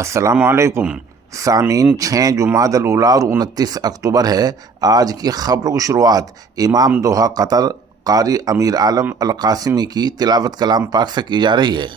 अस्सलामुअलैकुम सामीन। 6 जुमादल उला और 29 अक्टूबर है। आज की खबरों की शुरुआत इमाम दोहा कतर कारी अमीर आलम अल कासिमी की तिलावत कलाम पाक से की जा रही है।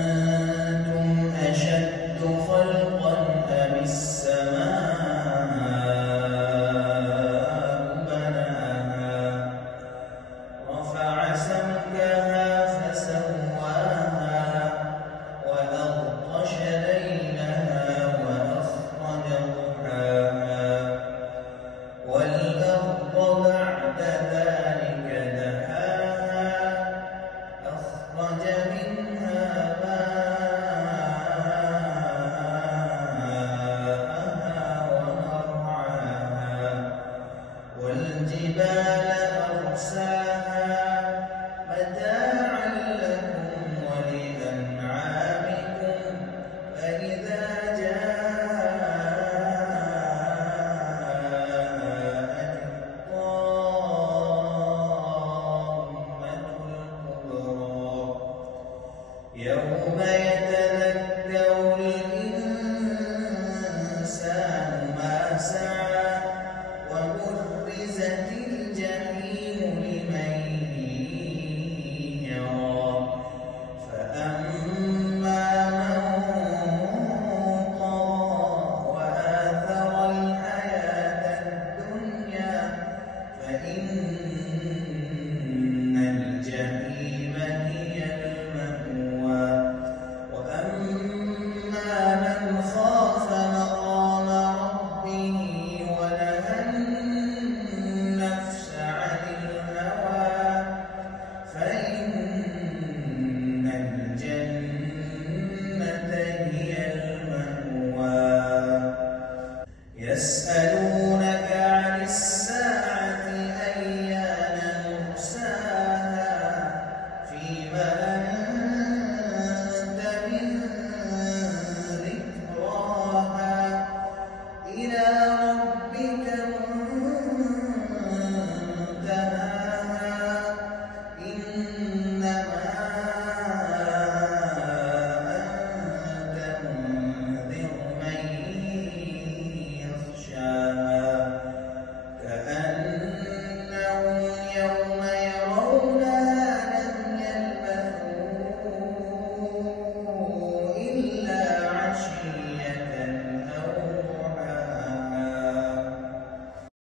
أأنتم أشد خلقا أم السماء بناها رفع سمكها فسواها وأغطش ليلها وأخرج ضحاها والأرض بعد ذلك دحاها أخرج منها ماءها ومرعاها والجبال أرساها متاعا لكم ولأنعامكم فإذا جاءت الطامة الكبرى يوم يتذكر الإنسان ما سعى وبرزت الجحيم لمن يرى فأما من طغى وآثر الحياة الدنيا فإن الجحيم هي المأوى وأما من خاف مقام ربه ونهى النفس عن الهوى فإن الجنة هي المأوى يسألونك عن الساعة أيان مرساها فيما أنت من ذكراها إلى ربك